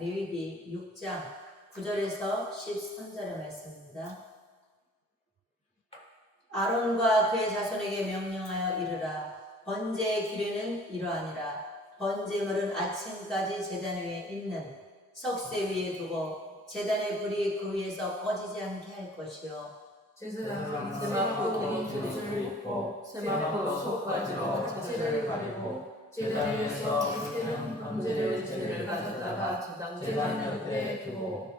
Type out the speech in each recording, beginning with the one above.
레위기 6장 9절에서 13절의 말씀입니다. 아론과 그의 자손에게 명령하여 이르라. 번제의 규례는 이러하니라. 번제물은 아침까지 제단 위에 있는 석쇠 위에 두고 제단의 불이 그 위에서 꺼지지 않게 할 것이요. 제사장은 세마포 옷을 입고 세마포 속바지로 자체를 가리고 제단 위에서 불태는 번제를 제를 가져다가 제단 옆에 두고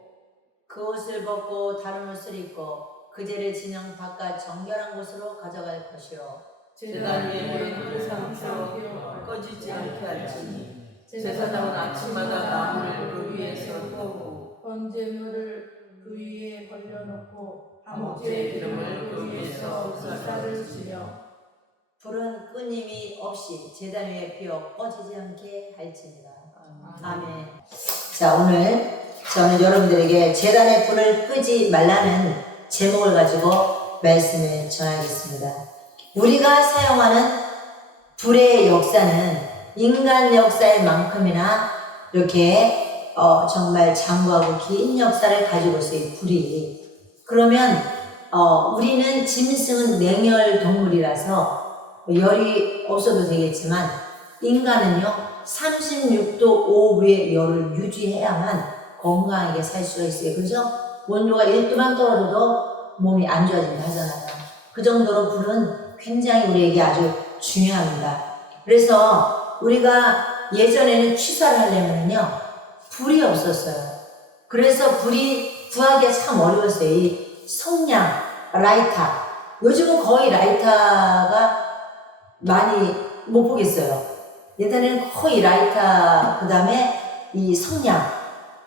그 옷을 벗고 다른 옷을 입고 그 제를 진영 바깥 정결한 곳으로 가져갈 것이요. 제단 위에는 항상 불이 꺼지지 않게 할지니 제사장은 아침마다 나무를 그 위에서 펴고 번제물을 그 위에 벌려놓고 화목제의 기름을 그 위에서 기사를 지며 불은 끊임이 없이 제단 위에 피어 꺼지지 않게 할지니라. 아멘. 자, 오늘 저는 여러분들에게 제단의 불을 끄지 말라는 제목을 가지고 말씀을 전하겠습니다. 우리가 사용하는 불의 역사는 인간 역사의 만큼이나 이렇게 정말 장구하고 긴 역사를 가지고 있어요, 이 불이. 그러면 우리는 짐승은 냉혈 동물이라서 열이 없어도 되겠지만 인간은요 36도 5부의 열을 유지해야만 건강하게 살 수가 있어요. 그래서 온도가 1도만 떨어져도 몸이 안 좋아진다 하잖아요. 그 정도로 불은 굉장히 우리에게 아주 중요합니다. 그래서 우리가 예전에는 취사를 하려면요 불이 없었어요. 그래서 불이 구하기가 참 어려웠어요. 이 성냥, 라이터. 요즘은 거의 라이터가 많이 못 보겠어요. 예전에는 거의 라이터, 그 다음에 이 성냥,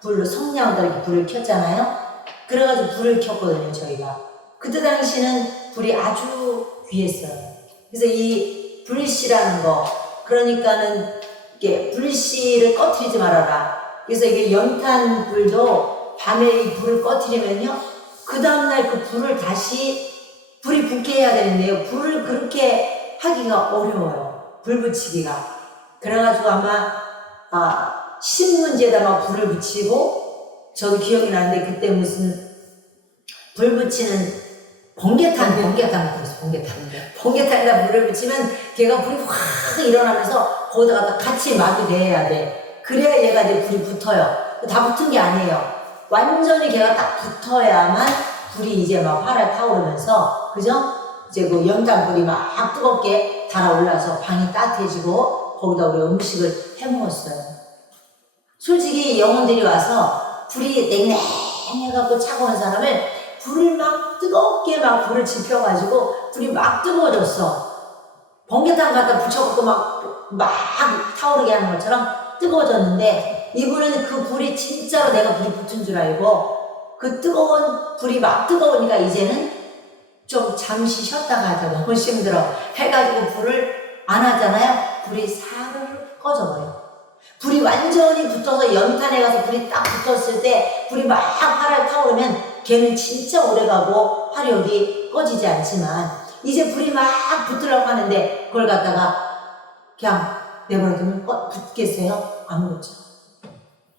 불로 성냥으로 이렇게 불을 켰잖아요. 그래가지고 불을 켰거든요, 저희가. 그때 당시는 불이 아주 귀했어요. 그래서 이 불씨라는 거, 그러니까는 이게 불씨를 꺼트리지 말아라. 그래서 이게 연탄 불도 밤에 이 불을 꺼트리면요, 그 다음날 그 불을 다시 불이 붙게 해야 되는데요. 불을 그렇게 하기가 어려워요. 불 붙이기가. 그래가지고 아마 신문지에다가 불을 붙이고, 저도 기억이 나는데 그때 무슨 불 붙이는 번개탄 그랬어, 번개탄에다 불을 붙이면 걔가 불이 확 일어나면서 거기다가 같이 막이 돼야 돼. 그래야 얘가 이제 불이 붙어요. 다 붙은 게 아니에요. 완전히 걔가 딱 붙어야만 불이 이제 막 활활 타오르면서, 그죠? 이제 그 연탄불이 막 뜨겁게 달아올라서 방이 따뜻해지고 거기다 우리 음식을 해 먹었어요. 솔직히 영혼들이 와서 불이 냉랭해갖고 차가운 사람을 불을 막 뜨겁게 막 불을 지펴가지고 불이 막 뜨거워졌어. 번개탄 갖다 붙여갖고 막 타오르게 하는 것처럼 뜨거워졌는데, 이분은 그 불이 진짜로 내가 불이 붙은 줄 알고 그 뜨거운 불이 막 뜨거우니까 이제는 좀 잠시 쉬었다가 하자, 너무 힘들어 해가지고 불을 안 하잖아요. 불이 사르르 꺼져버려. 불이 완전히 붙어서 연탄에 가서 불이 딱 붙었을 때 불이 막 활활 타오르면 걔는 진짜 오래가고 화력이 꺼지지 않지만, 이제 불이 막 붙으려고 하는데 그걸 갖다가 그냥 내버려두면 붙겠어요? 안 붙죠.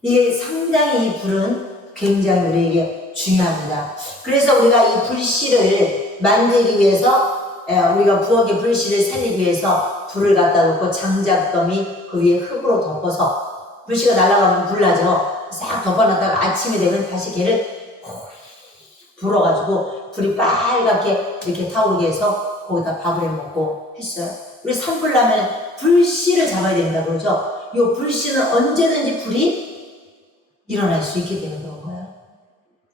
이게 상당히 이 불은 굉장히 우리에게 중요합니다. 그래서 우리가 이 불씨를 만들기 위해서, 우리가 부엌의 불씨를 살리기 위해서 불을 갖다 놓고 장작더미 그 위에 흙으로 덮어서, 불씨가 날아가면 불나죠. 싹 덮어놨다가 아침이 되면 다시 걔를 불어가지고 불이 빨갛게 이렇게 타오르게 해서 거기다 밥을 해 먹고 했어요. 우리 산불 나면 불씨를 잡아야 된다 그러죠. 이 불씨는 언제든지 불이 일어날 수 있기 때문에 그런 거예요.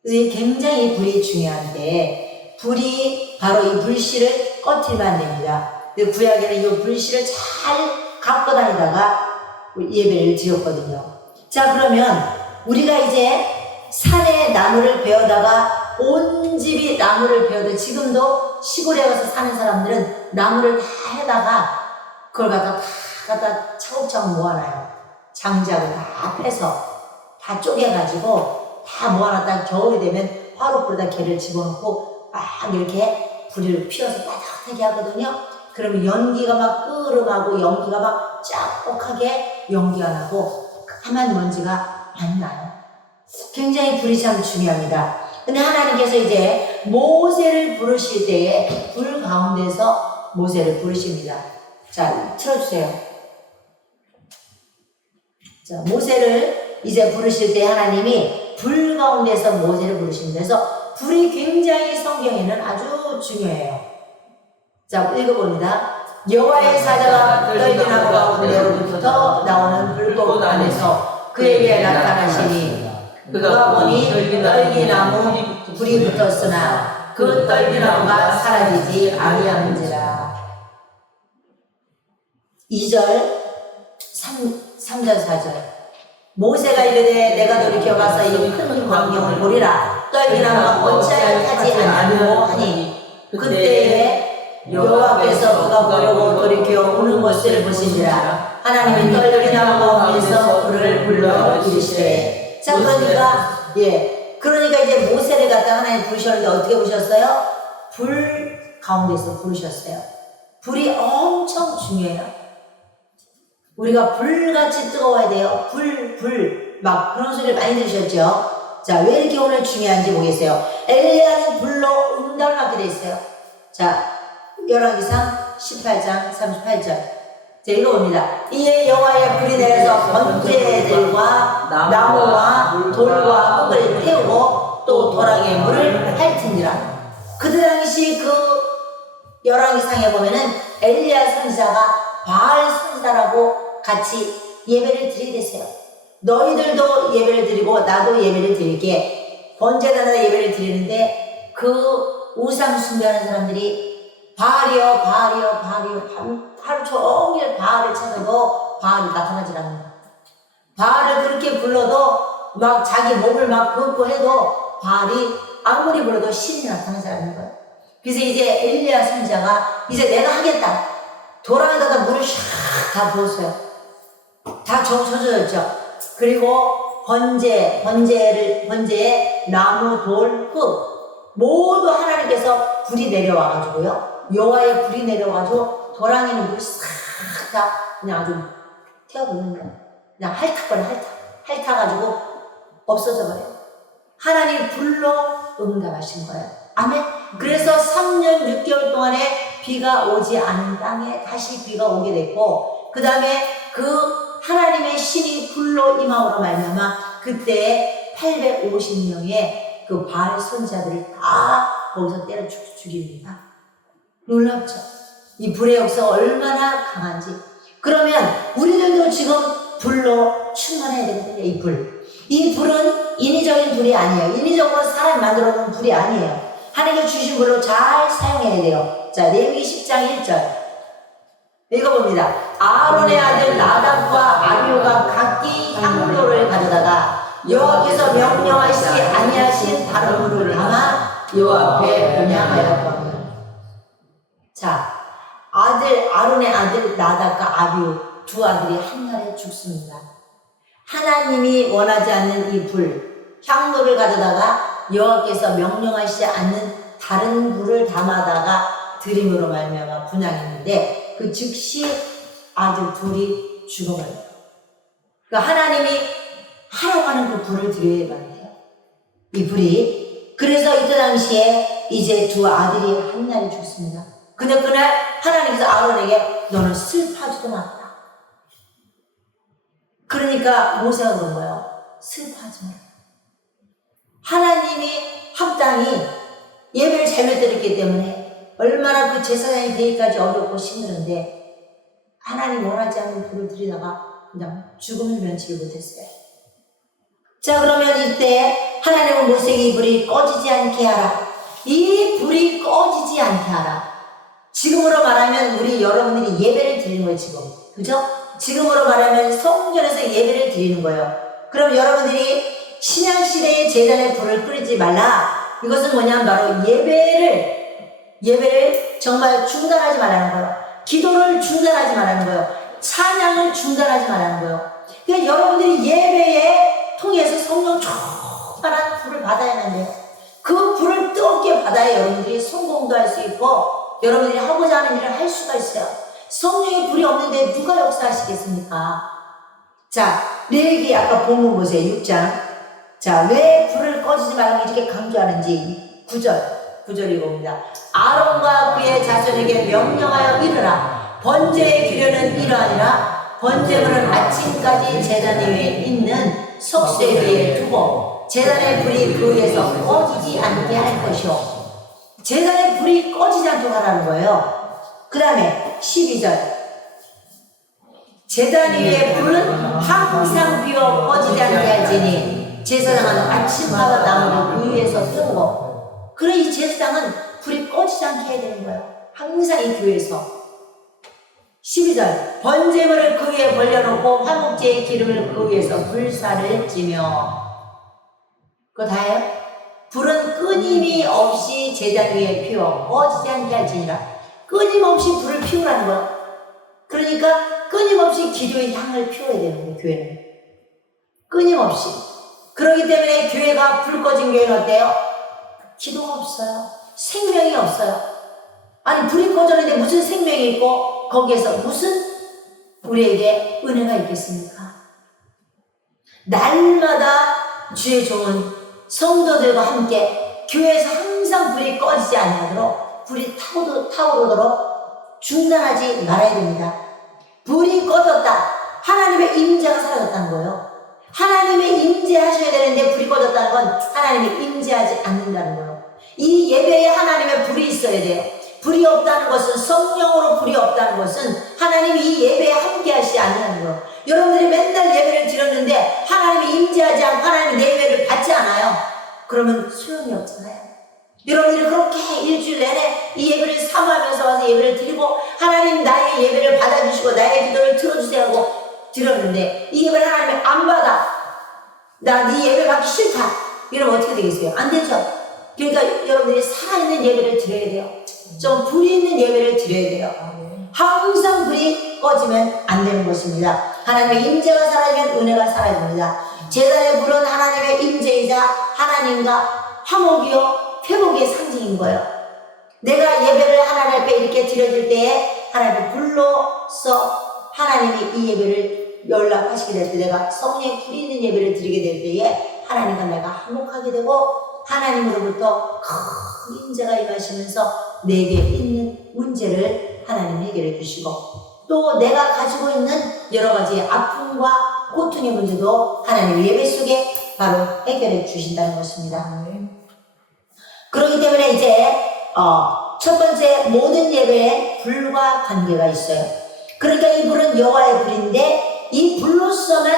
그래서 굉장히 불이 중요한데, 불이 바로 이 불씨를 꺼트리면 안 됩니다. 구약에는 이 불씨를 잘 갖고 다니다가 예배를 드렸거든요. 자, 그러면 우리가 이제 산에 나무를 베어다가 온 집이 나무를 베어도, 지금도 시골에 와서 사는 사람들은 나무를 다 해다가 그걸 갖다 차곡차곡 모아놔요. 장작을 다 빼서 다 쪼개가지고 다 모아놨다가 겨울이 되면 화롯불에다 걔를 집어넣고 막 이렇게 불을 피워서 따뜻하게 하거든요. 그러면 연기가 막 끄름하고 연기가 막 쫙뻑하게 연기가 나고 까만 먼지가 안 나요. 굉장히 불이 참 중요합니다. 근데 하나님께서 이제 모세를 부르실 때에 불 가운데서 모세를 부르십니다. 자, 틀어주세요. 자, 모세를 이제 부르실 때 하나님이 불 가운데서 모세를 부르십니다. 그래서 불이 굉장히 성경에는 아주 중요해요. 자, 읽어봅니다. 여호와의 사자가 떨기나무 가운데로부터 나오는 불꽃 안에서 그에게 나타나시니 그가 보니 떨기나무 불이 붙었으나 그 떨기나무가 사라지지 아니하는지라. 2절 3절 4절 모세가 이르되 내가 돌이켜 가서 이 큰 광경을 보리라. 떨기나무가 어찌하여 타지 아니하고 하니 그때에 여호와께서 그가 보려고 돌이켜 오는 것을 보시니라. 하나님이 떨기나무 가운데서 불을 불러 이르시되. 자, 그러니까 이제 모세를 갖다 하나님 부르셨는데 어떻게 부르셨어요? 불 가운데서 부르셨어요. 불이 엄청 중요해요. 우리가 불같이 뜨거워야 돼요. 막 그런 소리를 많이 들으셨죠? 자, 왜 이렇게 오늘 중요한지 보겠어요. 엘리야는 불로 응답을 받게 돼 있어요. 자, 열왕기상 18장 38절. 자, 읽어봅니다. 이에 여호와의 불이 내려서 번제들과 나무와 돌과 흙을 태우고 또 도랑의 물을 핥은지라. 그때 당시 그 열왕기상에 보면은 엘리야 선지자가 바알 선지자라고 같이 예배를 드리댔어요. 너희들도 예배를 드리고 나도 예배를 드릴게. 번제단에 예배를 드리는데 그 우상 숭배하는 사람들이 바알이요 하루 종일 바알을 찾아도 바알이 나타나질 않는다. 바알을 그렇게 불러도 막 자기 몸을 막 긋고 해도 바알이 아무리 불러도 신이 나타나지 않는 거예요. 그래서 이제 엘리야 선지자가 이제 내가 하겠다. 도랑에다가 물을 샥 다 부었어요. 다 젖어졌죠. 그리고 번제에 나무, 돌, 흙 모두 하나님께서 불이 내려와가지고요. 여호와의 불이 내려와가지고 도랑에는 물이 싹 다 그냥 아주 태워버리는 거예요. 그냥 핥아가지고 없어져 버려요. 하나님 불로 응답하신 거예요. 아멘. 그래서 3년 6개월 동안에 비가 오지 않은 땅에 다시 비가 오게 됐고, 그 다음에 그 하나님의 신이 불로 임함으로 말미암아 그때 850명의 그 바알 선지자들을 다 거기서 때려 죽입니다. 놀랍죠? 이 불의 역사가 얼마나 강한지. 그러면 우리들도 지금 불로 충만해야 되거든요. 이 불은 인위적인 불이 아니에요. 인위적으로 사람이 만들어 놓은 불이 아니에요. 하나님이 주신 불로 잘 사용해야 돼요. 자, 레위기 10장 1절 읽어봅니다. 아론의 아들 나답과 아비후가 각기 향로를 가져다가 여호와께서 명령하시지 아니하신 다른 물을 담아 여호와 앞에 분향하였거든요. 자, 아론의 아들 나답과 아비후 두 아들이 한날에 죽습니다. 하나님이 원하지 않는 이 불, 향로를 가져다가 여호와께서 명령하시지 않는 다른 불을 담아다가 드림으로 말미암아 분향했는데 그 즉시 아들 둘이 죽어버려요. 그러니까 하나님이 하라고 하는 그 불을 드려야만 돼요. 이 불이. 그래서 이때 당시에 이제 두 아들이 한날에 죽습니다. 근데 그날 하나님께서 아론에게 너는 슬퍼하지도 말라. 그러니까 모세가 그런 거예요. 슬퍼하지 마라. 하나님이 합당히 예배를 잘못 드렸기 때문에 얼마나 그 제사장이 되기까지 어렵고 힘들었는데 하나님 원하지 않는 불을 드리다가 그냥 죽음을 면치지 못했어요. 자, 그러면 이때 하나님은 모세에게 이 불이 꺼지지 않게 하라. 이 불이 꺼지지 않게 하라. 지금으로 말하면 우리 여러분들이 예배를 드리는 거예요. 지금. 그죠? 지금으로 말하면 성전에서 예배를 드리는 거예요. 그럼 여러분들이 신약시대의 제단에 불을 끄지 말라. 이것은 뭐냐면 바로 예배를 정말 중단하지 말라는 거예요. 기도를 중단하지 말라는 거예요. 찬양을 중단하지 말라는 거예요. 그러니까 여러분들이 예배에 통해서 성령 충만한 불을 받아야 하는데요. 그 불을 뜨겁게 받아야 여러분들이 성공도 할 수 있고 여러분들이 하고자 하는 일을 할 수가 있어요. 성령의 불이 없는데 누가 역사하시겠습니까? 자, 레위기 아까 본문 보세요. 6장 자, 왜 불을 꺼지지 말라고 이렇게 강조하는지 9절 읽어봅니다. 아론과 그의 자손에게 명령하여 이르라. 번제의 기류는 이러하니라. 번제물은 아침까지 제단 위에 있는 석쇠 위에 두고 제단의 불이 그 위에서 꺼지지 않게 할 것이요. 제단의 불이 꺼지지 않도록 하라는 거예요. 그 다음에 12절. 제단 위에 불은 항상 피워 꺼지지 않게 할지니 제사장은 아침마다 나무를 그 위에서 뜨고, 그래 이 제사장은 불이 꺼지지 않게 해야 되는 거예요. 항상 이 교회에서. 12절. 번제물을 그 위에 벌려놓고 화목제의 기름을 그 위에서 불사를 지며. 그거 다예요? 불은 끊임이 없이 제단 위에 피워 꺼지지 않게 할지니라. 끊임없이 불을 피우라는 거예요. 그러니까 끊임없이 기도의 향을 피워야 되는 거예요, 교회는. 끊임없이. 그렇기 때문에 교회가 불 꺼진 교회는 어때요? 기도가 없어요. 생명이 없어요. 아니, 불이 꺼졌는데 무슨 생명이 있고 거기에서 무슨 우리에게 은혜가 있겠습니까? 날마다 주의 종은 성도들과 함께 교회에서 항상 불이 꺼지지 않도록, 불이 타오르도록 중단하지 말아야 됩니다. 불이 꺼졌다. 하나님의 임재가 사라졌다는 거예요. 하나님의 임재하셔야 되는데 불이 꺼졌다는 건 하나님의 임재하지 않는다는 거예요. 이 예배에 하나님의 불이 있어야 돼요. 불이 없다는 것은, 성령으로 불이 없다는 것은 하나님이 이 예배에 함께 하시지 않는다는 거예요. 여러분들이 맨날 예배를 드렸는데 하나님이 임재하지 않고 하나님이 내 예배를 받지 않아요. 그러면 소용이 없잖아요. 여러분들이 그렇게 일주일 내내 이 예배를 사모하면서 와서 예배를 드리고 하나님 나의 예배를 받아주시고 나의 기도를 들어주세요 하고 드렸는데 이 예배를 하나님이 안 받아. 나 네 예배 받기 싫다. 이러면 어떻게 되겠어요? 안 되죠. 그러니까 여러분들이 살아있는 예배를 드려야 돼요. 좀 불이 있는 예배를 드려야 돼요. 항상 불이 꺼지면 안 되는 것입니다. 하나님의 임재가 사라지면 은혜가 사라집니다. 제단의 불은 하나님의 임재이자 하나님과 화목이요 회복의 상징인 거예요. 내가 예배를 하나님 앞에 이렇게 드려질 때에 하나님의 불로서 하나님이 이 예배를 연락하시게 될 때, 내가 성령의 불이 있는 예배를 드리게 될 때에 하나님과 내가 화목하게 되고 하나님으로부터 큰 임재가 임하시면서 내게 있는 문제를 하나님 해결해 주시고, 또 내가 가지고 있는 여러 가지 아픔과 고통의 문제도 하나님 예배 속에 바로 해결해 주신다는 것입니다. 그렇기 때문에 이제 첫 번째, 모든 예배에 불과 관계가 있어요. 그러니까 이 불은 여호와의 불인데 이 불로서만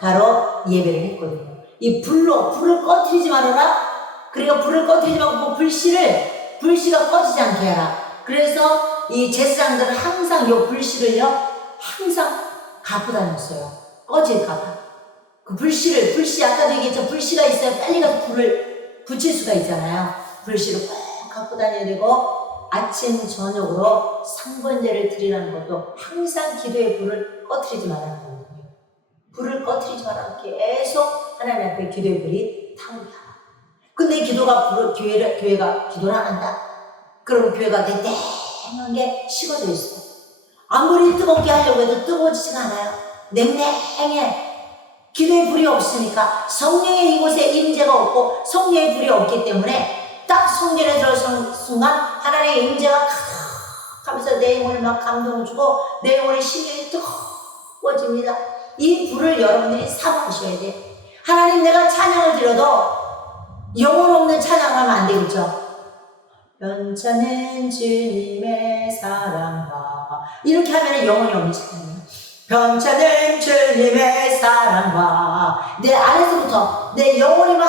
바로 예배를 했거든요. 이 불로 불을 꺼뜨리지 말아라. 그러니까 불을 꺼뜨리지 말고 불씨가 꺼지지 않게 해라. 그래서 이 제사장들은 항상 이 불씨를요 항상 갖고 다녔어요. 꺼질까봐. 그 불씨 아까도 얘기했죠. 불씨가 있어야 빨리 가서 불을 붙일 수가 있잖아요. 불씨를 꼭 갖고 다녀야 되고, 아침 저녁으로 상번제를 드리라는 것도 항상 기도의 불을 꺼뜨리지 말라는 거거든요. 불을 꺼뜨리지 말라고 계속 하나님 앞에 기도의 불이 타오르다. 근데 교회가 기도를 안 한다. 그러면 교회가 냉랭한 게 식어져 있어. 아무리 뜨겁게 하려고 해도 뜨거워지지가 않아요. 냉랭해. 기도의 불이 없으니까, 성령의 이곳에 임재가 없고 성령의 불이 없기 때문에 딱 성전에 들어선 순간 하나님의 임재가 하면서 내 영혼을 막 감동을 주고 내 영혼의 심령이 뜨거워집니다. 이 불을 여러분들이 사모하셔야 돼요. 하나님, 내가 찬양을 드려도 영혼 없는 찬양을 하면 안 되겠죠. 변찮은 주님의 사랑과, 이렇게 하면 영혼이 없는 찬양이에요. 변찮은 주님의 사랑과, 내 안에서부터 내 영혼이 막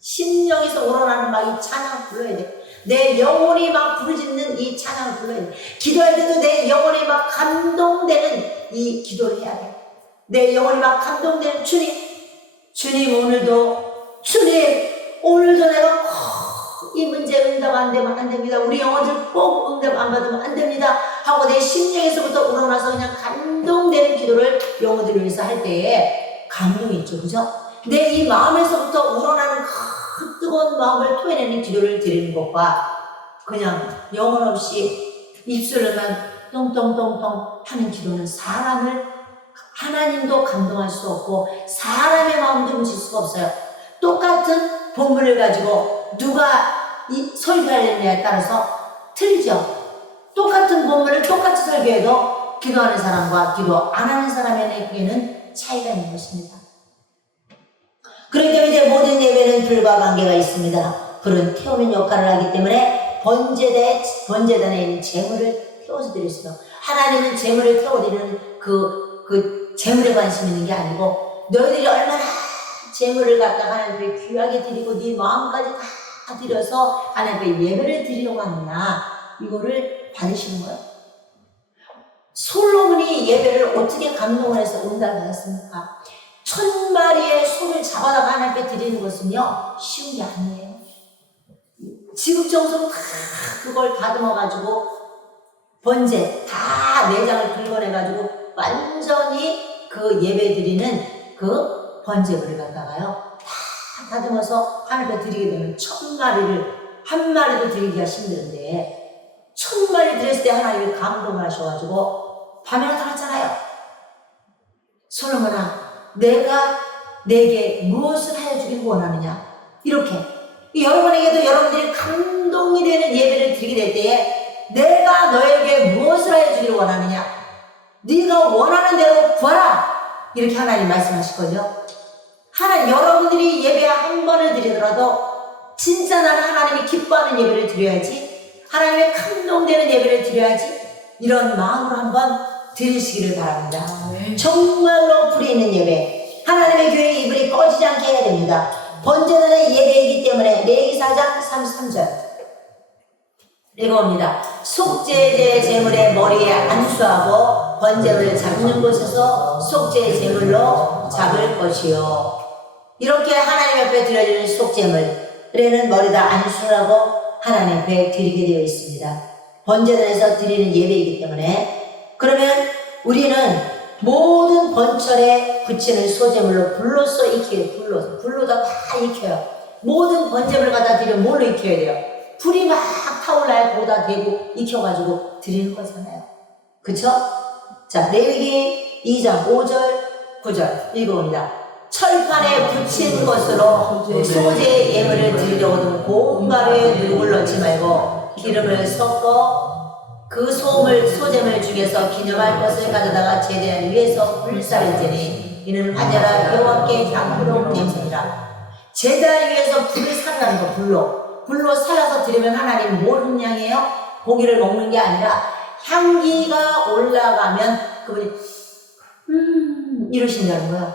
심령에서 우러나는 막 이 찬양 불러야 돼. 내 영혼이 막 부르짖는 이 찬양을 불러야 돼. 기도할 때도 내 영혼이 막 감동되는 이 기도를 해야 돼. 내 영혼이 막 감동되는 주님 오늘도 내가 꼭 이 문제 응답 안 되면 안 됩니다. 우리 영혼들 꼭 응답 안 받으면 안 됩니다 하고 내 심령에서부터 우러나서 그냥 감동되는 기도를 영혼들을 위해서 할 때에 감동이 있죠. 그죠? 내 이 마음에서부터 우러나는 그 뜨거운 마음을 토해내는 기도를 드리는 것과 그냥 영혼 없이 입술로만 똥똥똥똥 하는 기도는 사람을 하나님도 감동할 수 없고 사람의 마음도 훔칠 수가 없어요. 똑같은 본문을 가지고 누가 설교하느냐에 따라서 틀리죠. 똑같은 본문을 똑같이 설교해도 기도하는 사람과 기도 안 하는 사람에게는 차이가 있는 것입니다. 그렇기 때문에 이제 모든 예배는 불과 관계가 있습니다. 불은 태우는 역할을 하기 때문에 번제단에 있는 재물을 태워서 드릴 수가 없어요. 하나님은 재물을 태워드리는 그 재물에 관심 있는 게 아니고 너희들이 얼마나 재물을 갖다가 하나님 앞에 귀하게 드리고 네 마음까지 다 드려서 하나님 앞에 예배를 드리려고 하느냐 이거를 받으시는 거예요. 솔로몬이 예배를 어떻게 감동을 해서 응답을 받았습니까? 1000마리의 소를 잡아다가 하나님 앞에 드리는 것은요 쉬운 게 아니에요. 지극정성으로 다 그걸 다듬어가지고 번제 다 내장을 긁어내가지고 완전히 그 예배 드리는 그 번제물을 갖다가요 다 다듬어서 하나님 앞에 드리게 되면 1000마리를 한 마리도 드리기가 힘든데 1000마리 드렸을 때 하나님이 감동을 하셔가지고 밤에 나타났잖아요. 솔로몬아 내가 내게 무엇을 하여 주길 원하느냐 이렇게 여러분에게도 여러분들이 감동이 되는 예배를 드리게 될 때에 내가 너에게 무엇을 하여 주기를 원하느냐 네가 원하는 대로 구하라 이렇게 하나님 말씀하실 거죠. 여러분들이 예배 한 번을 드리더라도 진짜 나는 하나님이 기뻐하는 예배를 드려야지 하나님의 감동되는 예배를 드려야지 이런 마음으로 한번 드리시기를 바랍니다. 정말로 불이 있는 예배 하나님의 교회의 이불이 꺼지지 않게 해야 됩니다. 번제단의 예배이기 때문에 레위기 4장 33절 읽어봅니다. 속죄제 제물의 머리에 안수하고 번제물을 잡는 곳에서 속죄 제물로 잡을 것이요. 이렇게 하나님 앞에 드려지는 속죄물에는 머리다 안수를 하고 하나님 앞에 드리게 되어 있습니다. 번제단에서 드리는 예배이기 때문에 그러면 우리는 모든 번철에 붙이는 소제물로 불로써 익혀요. 불로다 다 익혀요. 모든 번제물을 갖다 드리면 뭘로 익혀야 돼요? 불이 막 타올라야 거기다 대고 익혀가지고 드리는 거잖아요. 그쵸? 자, 레위기 2장 5절 9절 읽어봅니다. 철판에 붙인 것으로 소제 예물을 드리려거든 고운 가루에 누룩을 넣지 말고 기름을 섞어 그 소제물 중에서 기념할 것을 가져다가 제단 위에서 불사르지니 이는 환자라 여호와께 향기로운 냄새니라. 제단 위에서 불을 살라는 거. 불로 살아서 드리면 하나님 뭘 향해요? 고기를 먹는 게 아니라 향기가 올라가면 그분이 이러신다는 거예요.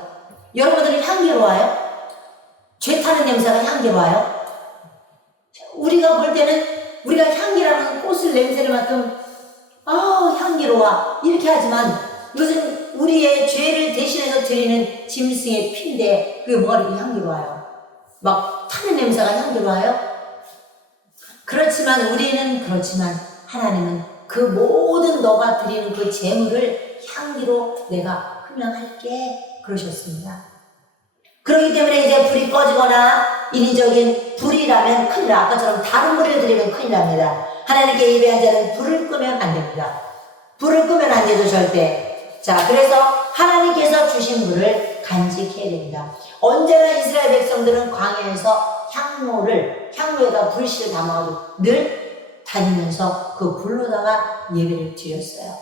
여러분들이 향기로워요? 죄 타는 냄새가 향기로워요? 우리가 볼 때는 우리가 향기라는 꽃을 냄새를 맡으면 향기로워 이렇게 하지만 이것은 우리의 죄를 대신해서 드리는 짐승의 피인데 그게 뭐가 이렇게 향기로워요? 막 타는 냄새가 향기로워요? 그렇지만 하나님은 그 모든 너가 드리는 그 재물을 향기로 내가 흠양할게 그러셨습니다. 그렇기 때문에 이제 불이 꺼지거나 인위적인 불이라면 큰일 나. 아까처럼 다른 불을 드리면 큰일 납니다. 하나님께 예배한 자는 불을 끄면 안 됩니다. 불을 끄면 안 되죠, 절대. 자, 그래서 하나님께서 주신 불을 간직해야 됩니다. 언제나 이스라엘 백성들은 광야에서 향로에다 불씨를 담아가지고 늘 다니면서 그 불로다가 예배를 드렸어요.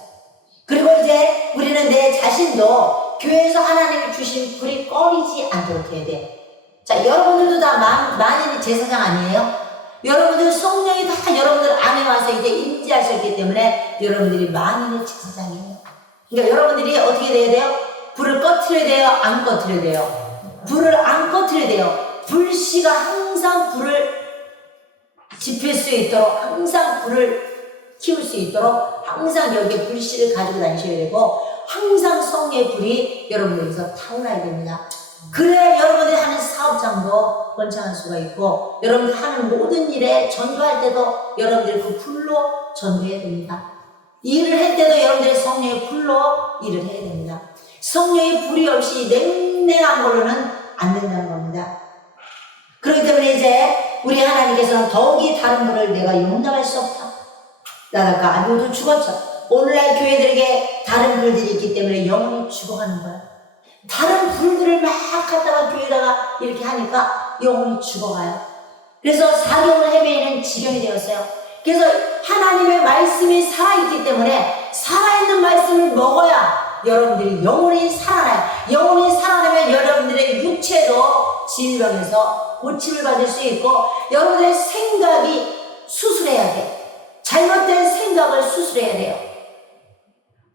그리고 이제 우리는 내 자신도 교회에서 하나님이 주신 불이 꺼리지 않도록 해야 돼. 자, 여러분들도 다 만인이 제사장 아니에요? 여러분들 성령이 다 여러분들 안에 와서 이제 임재하셨기 때문에 여러분들이 만인의 제사장이에요. 그러니까 여러분들이 어떻게 돼야 돼요? 불을 꺼트려야 돼요? 안 꺼트려야 돼요? 불을 안 꺼트려야 돼요. 불씨가 항상 불을 지필 수 있도록 항상 불을 키울 수 있도록 항상 여기에 불씨를 가지고 다니셔야 되고 항상 성령의 불이 여러분들에서 타올라야 됩니다. 그래야 여러분들이 하는 사업장도 번창할 수가 있고 여러분들이 하는 모든 일에 전도할 때도 여러분들이 그 불로 전도해야 됩니다. 일을 할 때도 여러분들이 성령의 불로 일을 해야 됩니다. 성령의 불이 없이 냉랭한 걸로는 안 된다는 겁니다. 그렇기 때문에 이제 우리 하나님께서는 더욱이 다른 불을 내가 용납할 수 없다. 나다가 아들도 죽었죠. 오늘날 교회들에게 다른 불들이 있기 때문에 영혼이 죽어가는 거야. 다른 불들을 막 갖다가 교회에다가 이렇게 하니까 영혼이 죽어가요. 그래서 사경을 헤매이는 지경이 되었어요. 그래서 하나님의 말씀이 살아있기 때문에 살아있는 말씀을 먹어야 여러분들이 영혼이 살아나요. 영혼이 살아나면 여러분들의 육체도 질병에서 고침을 받을 수 있고 여러분들의 생각이 수술해야 돼요. 잘못된 생각을 수술해야 돼요.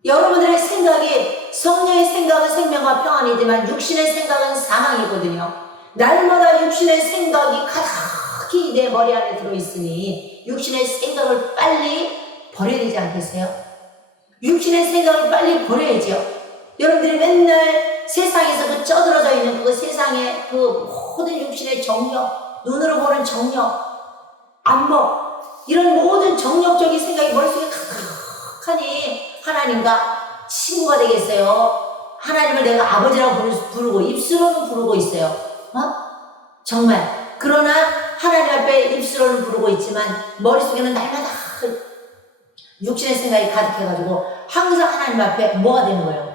여러분들의 생각이 성령의 생각은 생명과 평안이지만 육신의 생각은 사망이거든요. 날마다 육신의 생각이 가득히 내 머리 안에 들어있으니 육신의 생각을 빨리 버려야 되지 않겠어요? 육신의 생각을 빨리 버려야죠. 여러분들이 맨날 세상에서 그 쩌들어져 있는 그 세상의 그 모든 육신의 정력, 눈으로 보는 정력, 안목, 이런 모든 정력적인 생각이 머릿속에 가득하니 하나님과 친구가 되겠어요. 하나님을 내가 아버지라고 부르고 입술로는 부르고 있어요. 정말. 그러나 하나님 앞에 입술로는 부르고 있지만 머릿속에는 날마다 육신의 생각이 가득해가지고 항상 하나님 앞에 뭐가 되는 거예요?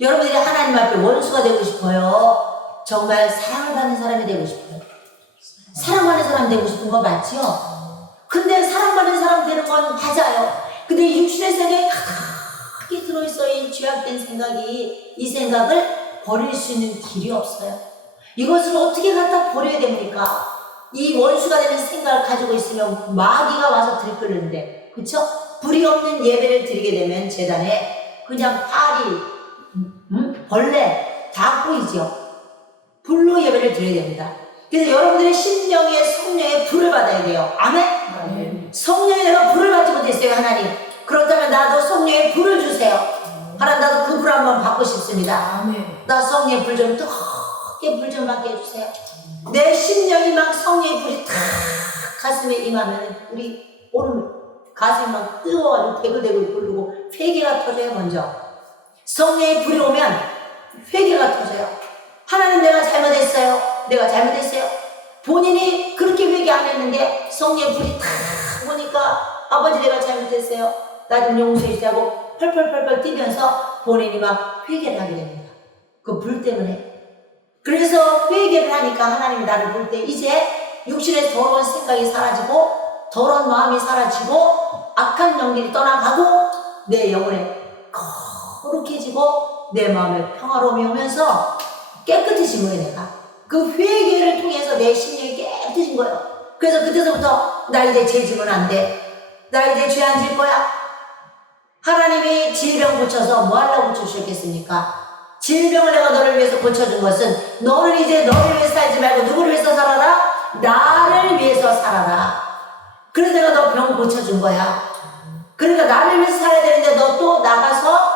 여러분들이 하나님 앞에 원수가 되고 싶어요? 정말 사랑을 받는 사람이 되고 싶어요? 사랑받는 사람 되고 싶은 거 맞죠? 근데 사랑받는 사람 되는 건 맞아요. 근데 육신의 생각이 가득히 들어있어 이 죄악된 생각이 이 생각을 버릴 수 있는 길이 없어요. 이것을 어떻게 갖다 버려야 됩니까? 이 원수가 되는 생각을 가지고 있으면 마귀가 와서 들끓는데, 그쵸? 불이 없는 예배를 드리게 되면 제단에 그냥 파리, 벌레 다 보이죠? 불로 예배를 드려야 됩니다. 그래서 여러분들의 심령에 성령의 불을 받아야 돼요. 아멘? 아멘. 성령에 내가 불을 받지 못했어요, 하나님. 그렇다면 나도 성령의 불을 주세요. 하나님, 나도 그 불을 한번 받고 싶습니다. 아멘. 나 성령의 불 좀 뜨겁게 불 좀 받게 해주세요. 내 심령이 막 성령의 불이 탁 가슴에 임하면 우리 오늘 가슴이 막 뜨거워가지고 대글대글 끓고 회개가 터져요. 먼저 성령의 불이 오면 회개가 터져요. 하나님, 내가 잘못했어요. 내가 잘못했어요. 본인이 그렇게 회개 안 했는데 성령의 불이 탁 오니까 아버지 내가 잘못했어요. 나 좀 용서해 주자고 펄펄펄펄 뛰면서 본인이 막 회개를 하게 됩니다. 그 불 때문에. 그래서 회개를 하니까 하나님이 나를 볼 때 이제 육신의 더러운 생각이 사라지고 더러운 마음이 사라지고 악한 영들이 떠나가고 내 영혼에 거룩해지고 내 마음에 평화로움이 오면서 깨끗해진 거예요. 내가 그 회개를 통해서 내 심령이 깨끗해진 거예요. 그래서 그때서부터 나 이제 죄 지면 안 돼. 나 이제 죄 안 질 거야. 하나님이 질병 고쳐서 뭐 하려고 고쳐주셨겠습니까? 질병을 내가 너를 위해서 고쳐준 것은 너는 이제 너를 위해서 살지 말고 누구를 위해서 살아라? 나를 위해서 살아라. 그래서 내가 너 병 고쳐준 거야. 그러니까 나를 위해서 살아야 되는데 너 또 나가서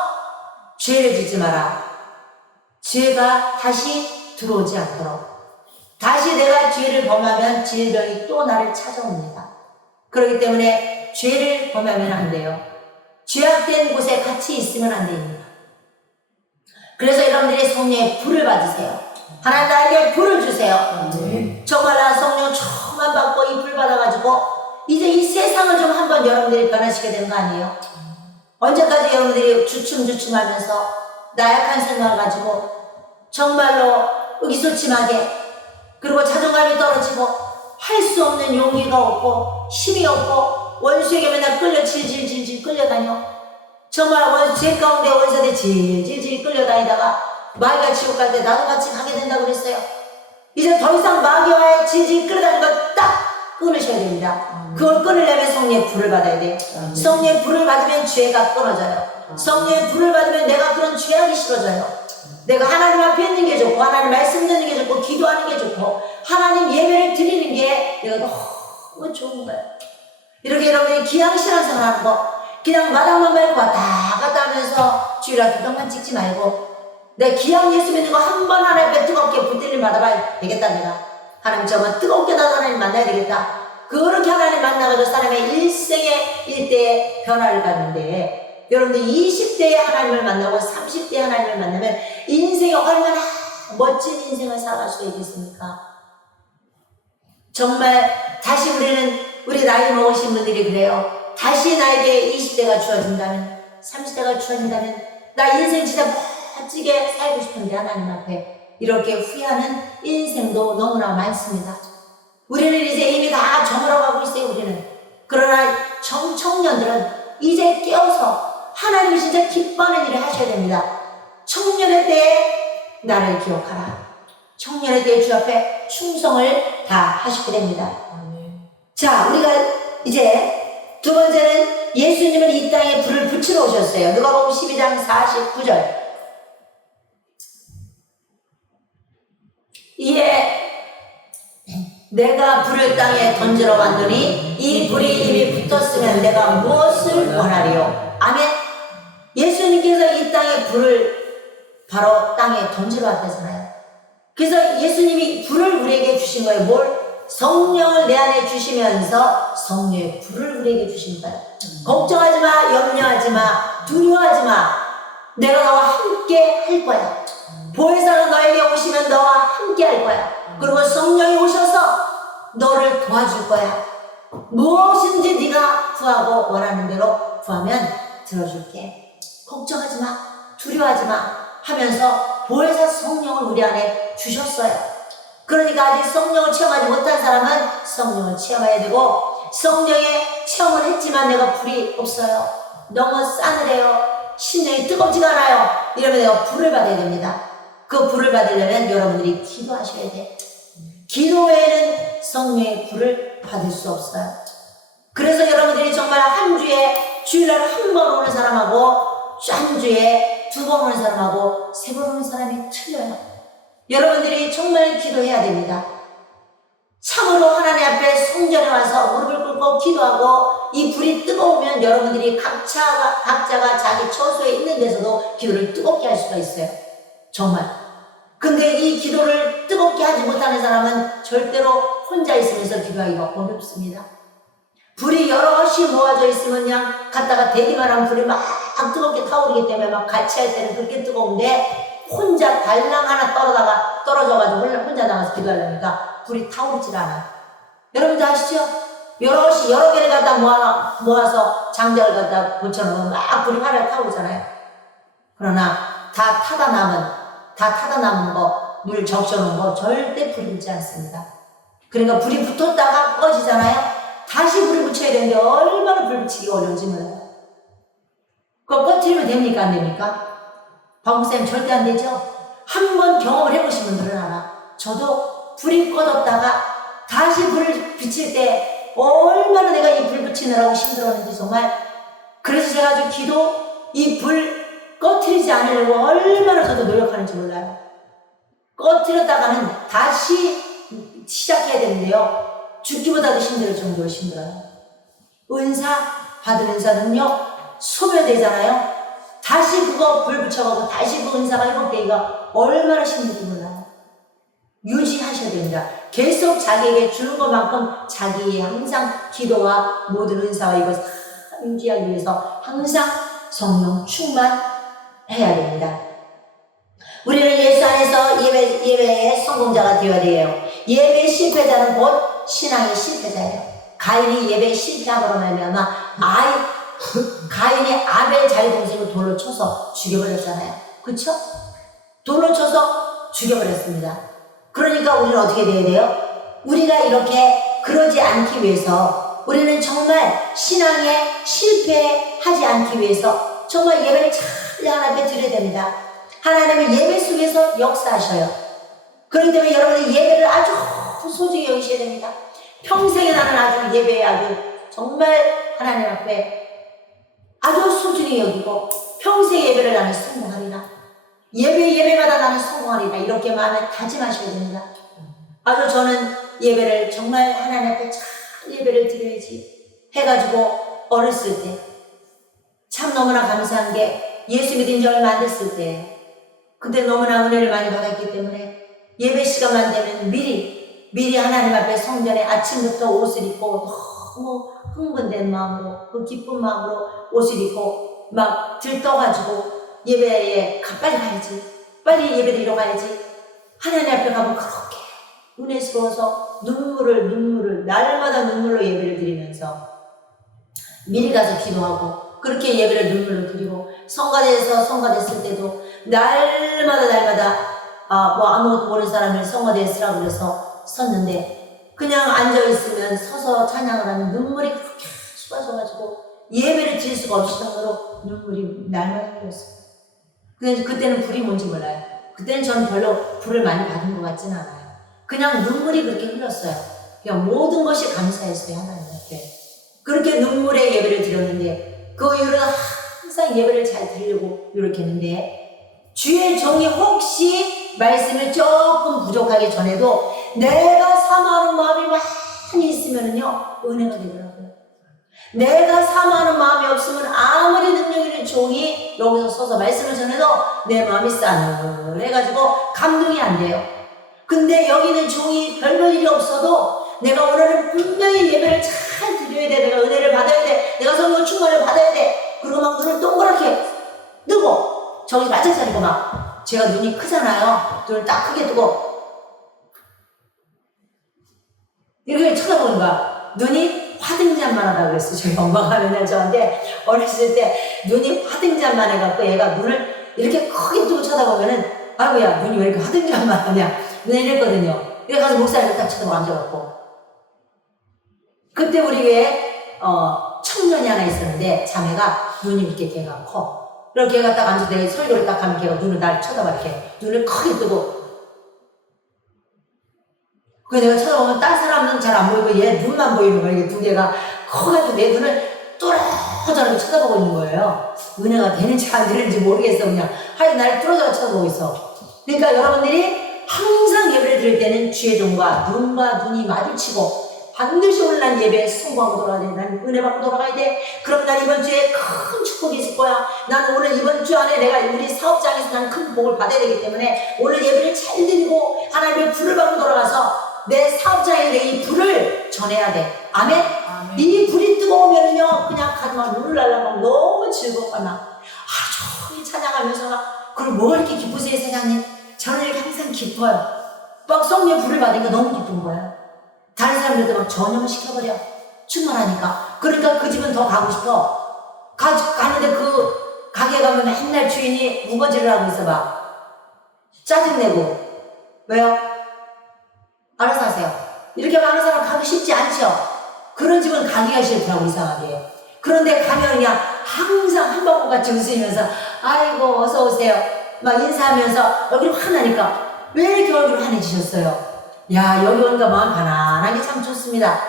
죄를 짓지 마라. 죄가 다시 들어오지 않도록. 다시 내가 죄를 범하면 질병이 또 나를 찾아옵니다. 그렇기 때문에 죄를 범하면 안 돼요. 죄악된 곳에 같이 있으면 안 됩니다. 그래서 여러분들이 성령의 불을 받으세요. 하나님, 나에게 불을 주세요. 정말 나 성령 처음만 받고 이 불 받아가지고 이제 이 세상을 좀 한번 여러분들이 변화시켜야 되는 거 아니에요? 언제까지 여러분들이 주춤주춤하면서 나약한 생각을 가지고 정말로 의기소침하게 그리고 자존감이 떨어지고 할 수 없는 용기가 없고 힘이 없고 원수에게 맨날 끌려 질질질질 끌려다녀. 정말 죄 가운데 원수한테 질질질 끌려다니다가 마귀가 지옥 갈 때 나도 같이 가게 된다고 그랬어요. 이제 더 이상 마귀와의 질질 끌어다니는 걸 딱 끊으셔야 됩니다. 그걸 끊으려면 성령의 불을 받아야 돼요. 성령의 불을 받으면 죄가 끊어져요. 성령의 불을 받으면 내가 그런 죄악이 싫어져요. 내가 하나님 앞에 있는 게 좋고 하나님 말씀 듣는 게 좋고 기도하는 게 좋고 하나님 예배를 드리는 게 내가 너무 좋은 거예요. 이렇게 여러분이 기양 신앙생활 하는 거 그냥 마당만 말고 왔다 갔다 하면서 주일날 기도만 찍지 말고 내 기양 예수 믿는 거 한 번 하나님 앞에 뜨겁게 붙들림 받아봐야 되겠다. 내가 하나님 정말 뜨겁게 나도 하나님 만나야 되겠다. 그렇게 하나님 만나가지고 사람의 일생의 일대의 변화를 갖는데 여러분들 20대에 하나님을 만나고 30대에 하나님을 만나면 인생이 얼마나 멋진 인생을 살아갈 수가 있겠습니까? 정말 다시 우리 나이 먹으신 분들이 그래요. 다시 나에게 20대가 주어진다면 30대가 주어진다면 나 인생 진짜 멋지게 살고 싶은데 하나님 앞에 이렇게 후회하는 인생도 너무나 많습니다. 우리는 이제 이미 다 저물어가고 있어요. 우리는. 그러나 청년들은 이제 깨어서 하나님이 진짜 기뻐하는 일을 하셔야 됩니다. 청년의 때에 나를 기억하라. 청년의 때에 주 앞에 충성을 다 하시게 됩니다. 자, 우리가 이제 두 번째는 예수님은 이 땅에 불을 붙이러 오셨어요. 누가복음 12장 49절. 이에 내가 불을 땅에 던지러 왔더니 이 불이 이미 붙었으면 내가 무엇을 원하리요? 아멘. 예수님께서 이 땅에 불을 바로 땅에 던지러 왔다잖아요. 그래서 예수님이 불을 우리에게 주신 거예요. 뭘? 성령을 내 안에 주시면서 성령의 불을 우리에게 주신 거예요. 걱정하지 마, 염려하지 마, 두려워하지 마. 내가 너와 함께 할 거야. 보혜사가 너에게 오시면 너와 함께 할 거야. 그리고 성령이 오셔서 너를 도와줄 거야. 무엇인지 네가 구하고 원하는 대로 구하면 들어줄게. 걱정하지 마, 두려워하지 마 하면서 보혜사 성령을 우리 안에 주셨어요. 그러니까 아직 성령을 체험하지 못한 사람은 성령을 체험해야 되고, 성령의 체험을 했지만 내가 불이 없어요, 너무 싸늘해요, 심령이 뜨겁지가 않아요, 이러면 내가 불을 받아야 됩니다. 그 불을 받으려면 여러분들이 기도하셔야 돼. 기도 외에는 성령의 불을 받을 수 없어요. 그래서 여러분들이 정말 한 주에 주일날 한 번 오는 사람하고 한 주에 두 번 오는 사람하고 세 번 오는 사람이 틀려요. 여러분들이 정말 기도해야 됩니다. 참으로 하나님 앞에 성전에 와서 무릎을 꿇고 기도하고 이 불이 뜨거우면 여러분들이 각자가 자기 처소에 있는 데서도 기도를 뜨겁게 할 수가 있어요. 정말. 근데 이 기도를 뜨겁게 하지 못하는 사람은 절대로 혼자 있으면서 기도하기가 어렵습니다. 불이 여럿이 모아져 있으면 그냥 갔다가 대기만 하면 불이 막 뜨겁게 타오르기 때문에 막 같이 할 때는 그렇게 뜨거운데, 혼자 달랑 하나 떨어져가지고 혼자 나가서 기도하려니까 불이 타오르질 않아요. 여러분들 아시죠? 여럿이 여러 개를 갖다 모아서 장작을 갖다 붙여놓으면 막 불이 활활 타오르잖아요. 그러나 다 타다 남은 거, 물 적셔놓은 거 절대 불이 붙지 않습니다. 그러니까 불이 붙었다가 꺼지잖아요. 다시 불을 붙여야 되는데 얼마나 불 붙이기가 어려운지 몰라요. 그거 꺼트리면 됩니까? 안 됩니까? 박목사님 절대 안 되죠? 한번 경험을 해보신 분들은 알아. 저도 불이 꺼졌다가 다시 불을 비칠 때 얼마나 내가 이 불 붙이느라고 힘들었는지 정말. 그래서 제가 아주 이 불 꺼트리지 않으려고 얼마나 저도 노력하는지 몰라요. 꺼트렸다가는 다시 시작해야 되는데요, 죽기보다도 힘들 정도로 힘들어요. 받은 은사 능력 소멸되잖아요. 다시 그거 불 붙여가고 다시 그 은사가 회복되기가 얼마나 힘든지 몰라요. 유지하셔야 됩니다. 계속 자기에게 주는 것만큼 자기의 항상 기도와 모든 은사와 이것을 다 유지하기 위해서 항상 성령 충만해야 됩니다. 우리는 예수 안에서 예배의 성공자가 되어야 돼요. 예배의 실패자는 곧 신앙의 실패자예요. 가인이 예배의 실패함으로 말미암아 가인이 아벨 자기 동생을 돌로 쳐서 죽여버렸잖아요. 그쵸? 돌로 쳐서 죽여버렸습니다. 그러니까 우리는 어떻게 돼야 돼요? 우리가 이렇게 그러지 않기 위해서, 우리는 정말 신앙에 실패하지 않기 위해서 정말 예배를 잘 하나님께 드려야 됩니다. 하나님은 예배 속에서 역사하셔요. 그렇기 때문에 여러분은 예배를 아주 소중히 여기셔야 됩니다. 평생에 나는 아주 예배에 아주 정말 하나님 앞에 아주 소중히 여기고, 평생 예배를 나는 성공하리라, 예배마다 나는 성공하리라, 이렇게 마음에 다짐하셔야 됩니다. 아주 저는 예배를 정말 하나님 앞에 잘 예배를 드려야지 해가지고 어렸을 때 참 너무나 감사한 게, 예수 믿은 지 얼마 안 됐을 때 그때 너무나 은혜를 많이 받았기 때문에 예배 시간만 되면 미리 하나님 앞에 성전에 아침부터 옷을 입고 너무 흥분된 마음으로, 그 기쁜 마음으로 옷을 입고 막 들떠가지고 예배에 빨리 가야지, 빨리 예배드리러 가야지, 하나님 앞에 가면 그렇게 은혜스러워서 눈물을 날마다 눈물로 예배를 드리면서 미리 가서 기도하고, 그렇게 예배를 눈물로 드리고, 성가대에서 성가됐을 때도 날마다 뭐 아무것도 모르는 사람을 성가대에 쓰라고 그래서 섰는데, 그냥 앉아있으면 서서 찬양을 하면 눈물이 그렇게 쏟아져가지고 예배를 드릴 수가 없을 정도로 눈물이 날마다 흘렸어요. 근데 그때는 불이 뭔지 몰라요. 그때는 저는 별로 불을 많이 받은 것 같지는 않아요. 그냥 눈물이 그렇게 흘렀어요. 그냥 모든 것이 감사했어요, 하나님한테. 그렇게 눈물의 예배를 드렸는데, 그 이후로는 항상 예배를 잘 드리려고 노력했는데, 주의 종이 혹시 말씀을 조금 부족하게 전해도 내가 사모하는 마음이 많이 있으면요 은혜가 되더라고요. 내가 사모하는 마음이 없으면 아무리 능력 있는 종이 여기서 서서 말씀을 전해도 내 마음이 싸늘해가지고 감동이 안 돼요. 근데 여기 있는 종이 별별 일이 없어도 내가 오늘은 분명히 예배를 잘 드려야 돼, 내가 은혜를 받아야 돼, 내가 성령 충만을 받아야 돼, 그리고 막 눈을 동그랗게 뜨고 저기 바짝 차리고 막, 제가 눈이 크잖아요. 눈을 딱 크게 뜨고 이렇게 쳐다보는 거야. 눈이 화등잔만 하다고 그랬어요. 저희 엄마가 맨날 저한테 어렸을 때 눈이 화등잔만 해갖고 얘가 눈을 이렇게 크게 뜨고 쳐다보면은, 아이고야 눈이 왜 이렇게 화등잔만 하냐 늘 이랬거든요. 그래 가서 목사님을 딱 쳐다보고 앉아갖고, 그때 우리 교회에 청년이 하나 있었는데 자매가 눈이 이렇게 걔가 커. 그리고 걔가 딱 앉을 때 설교를 딱 하면 걔가 눈을 날 쳐다봐, 이렇게 눈을 크게 뜨고. 그래서 내가 쳐다보면 딴 사람은 잘 안 보이고 얘 눈만 보이는 거야. 이게 두 개가 커가지고 내 눈을 뚫어져라고 쳐다보고 있는 거예요. 은혜가 되는지 안 되는지 모르겠어. 그냥 하여튼 나를 뚫어져 쳐다보고 있어. 그러니까 여러분들이 항상 예배를 드릴 때는 주의 종과 눈과 눈이 마주치고 반드시 오늘 난 예배에 성공하고 돌아가야 돼. 난 은혜 받고 돌아가야 돼. 그럼 난 이번 주에 큰 축복이 있을 거야. 나는 오늘 이번 주 안에 내가 우리 사업장에서 난 큰 복을 받아야 되기 때문에 오늘 예배를 잘 드리고 하나님의 불을 받고 돌아가서 내 사업장에 내 이 불을 전해야 돼. 아멘? 아멘. 이 불이 뜨거우면요 그냥 가지만 눈을 날라가면 너무 즐겁고 막 하루 종일 찬양하면서 막, 그리고 뭐 이렇게 기쁘세요 사장님? 저는 이렇게 항상 기뻐요. 막 성령 불을 받으니까 너무 기쁜 거예요. 다른 사람들도 막 전염을 시켜버려. 충만하니까. 그러니까 그 집은 더 가고 싶어. 가는데 그 가게 가면 맨날 주인이 무거지를 하고 있어 봐. 짜증내고. 왜요? 알아서 하세요. 이렇게 많은 사람 가기 쉽지 않죠? 그런 집은 가기가 싫더라고, 이상하게. 그런데 가면 그냥 항상 한방울같이 웃으면서 아이고 어서 오세요 막 인사하면서 얼굴이 환하니까 왜 이렇게 얼굴이 환해지셨어요? 야, 여기 오니까 마음 편안하게 참 좋습니다.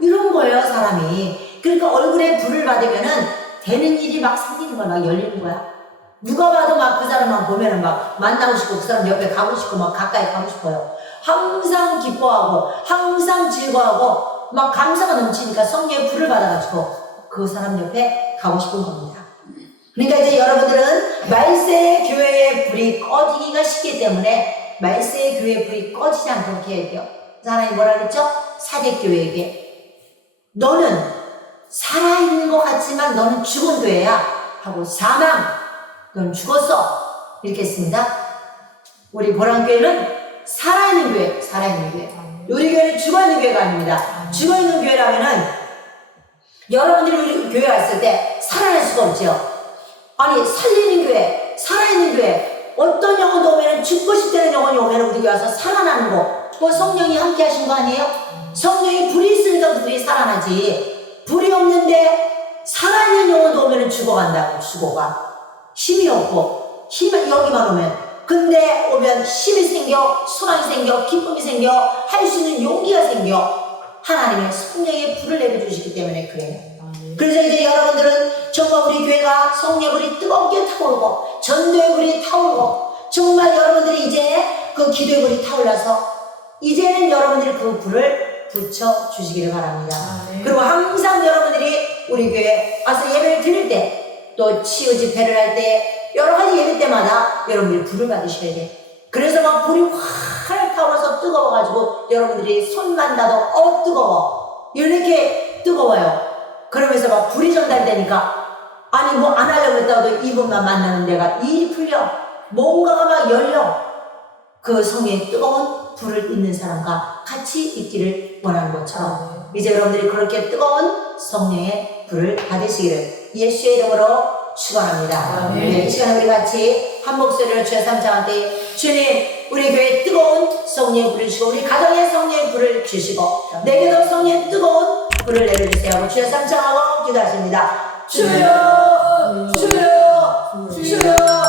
이런 거예요, 사람이. 그러니까 얼굴에 불을 받으면은 되는 일이 막 생기는 거야, 막 열리는 거야. 누가 봐도 막 그 사람만 보면은 막 만나고 싶고 그 사람 옆에 가고 싶고 막 가까이 가고 싶어요. 항상 기뻐하고 항상 즐거워하고 막 감사가 넘치니까 성령의 불을 받아가지고 그 사람 옆에 가고 싶은 겁니다. 그러니까 이제 여러분들은 말세의 교회의 불이 꺼지기가 쉽기 때문에 말세의 교회의 불이 꺼지지 않도록 해야 돼요. 하나님 뭐라 그랬죠? 사대교회에게 너는 살아있는 것 같지만 너는 죽은 교회야 하고, 사망 너는 죽었어 이렇게 했습니다. 우리 보람교회는 살아있는 교회, 살아있는 교회. 우리 교회는 죽어있는 교회가 아닙니다. 죽어있는 교회라면은 여러분들이 우리 교회 왔을 때 살아날 수가 없죠. 아니 살리는 교회, 살아있는 교회, 어떤 영혼도 오면은 죽고 싶다는 영혼이 오면은 우리 교회 와서 살아나는 거, 그거 성령이 함께 하신 거 아니에요? 성령이 불이 있으니까 그들이 살아나지. 불이 없는데 살아있는 영혼도 오면은 죽어간다고. 죽어가. 힘이 없고 여기만 오면. 근데 오면 힘이 생겨, 소망이 생겨, 기쁨이 생겨, 할 수 있는 용기가 생겨. 하나님의 성령의 불을 내려주시기 때문에 그래요. 그래서 이제 여러분들은 정말 우리 교회가 성령의 불이 뜨겁게 타오르고 전도의 불이 타오르고 정말 여러분들이 이제 그 기도의 불이 타올라서 이제는 여러분들이 그 불을 붙여주시기를 바랍니다. 그리고 항상 여러분들이 우리 교회에 와서 예배를 드릴 때 또 치유 집회를 할 때 여러 가지 예배 때마다 여러분들이 불을 받으셔야 돼. 그래서 막 불이 활 타오르서 뜨거워가지고 여러분들이 손만 닿아도 뜨거워. 이렇게 뜨거워요. 그러면서 막 불이 전달되니까 아니 뭐 안 하려고 했다고 이분만 만나는 데가 일이 풀려. 뭔가가 막 열려. 그 성에 뜨거운 불을 있는 사람과 같이 있기를 원하는 것처럼 이제 여러분들이 그렇게 뜨거운 성령의 불을 받으시기를 예수의 이름으로 축원합니다. 아멘. 네, 이 시간에 우리 같이 한 목소리로 주여 삼창한테 주님 우리 교회에 뜨거운 성령의 불을 주시고 우리 가정에 성령의 불을 주시고 내게도 성령의 뜨거운 불을 내려주세요 하고 주여 삼창하고 기도하십니다. 주여 주여 주여